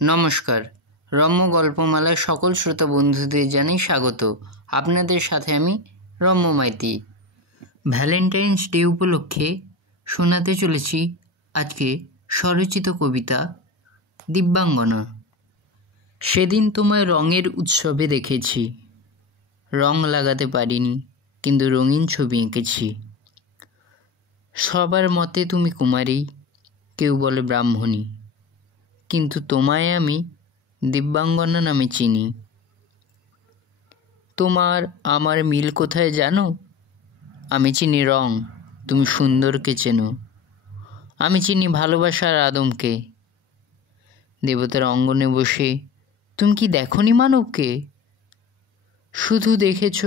নমস্কার, রম্য গল্পমালার সকল শ্রোতা বন্ধুদের জানাই স্বাগত। আপনাদের সাথে আমি রম্য মাইতি। ভ্যালেন্টাইন্স ডে উপলক্ষে শোনাতে চলেছি আজকে স্বরচিত কবিতা দিব্যাঙ্গনা। সেদিন তোমায় রঙের উৎসবে দেখেছি, রং লাগাতে পারিনি কিন্তু রঙিন ছবি এঁকেছি। সবার মতে তুমি কুমারী, কেউ বলে ব্রাহ্মণী, কিন্তু তোমায় আমি দিব্যাঙ্গনা নামে চিনি। তোমার আমার মিল কোথায় জানো? আমি চিনি রং, তুমি সুন্দরকে চেনো। আমি চিনি ভালোবাসার আদমকে। দেবতার অঙ্গনে বসে তুমি কি দেখনি মানবকে? শুধু দেখেছ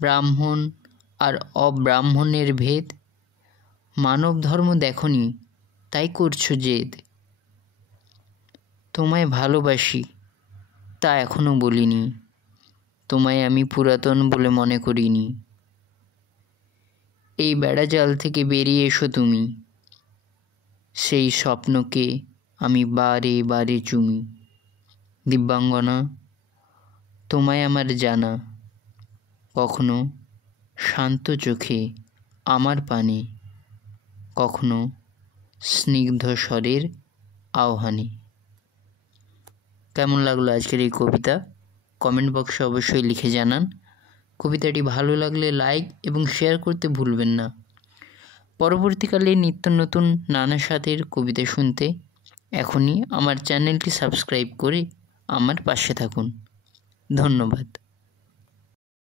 ব্রাহ্মণ আর অব্রাহ্মণের ভেদ। মানব ধর্ম দেখনি, তাই করছো জেদ। তোমায় ভালোবাসি, তা এখনো বলিনি, তোমায় আমি পুরাতন বলে মনে করিনি। এই বেড়াজাল থেকে বেরিয়ে এসো তুমি, সেই স্বপ্নকে আমি বারে বারে চুমি। দিব্যাঙ্গনা, তোমায় আমার জানা, কখনো শান্ত চোখে আমার পানে, কখনো স্নিগ্ধ স্বরের আহ্বানে। কেমন লাগলো আজকের এই কবিতা? কমেন্ট বক্সে অবশ্যই লিখে জানান। কবিতাটি ভালো লাগলে লাইক এবং শেয়ার করতে ভুলবেন না। পরবর্তীকালে নিত্য নতুন নানা স্বাদের কবিতা শুনতে এখনই আমার চ্যানেলটি সাবস্ক্রাইব করে আমার পাশে থাকুন। ধন্যবাদ।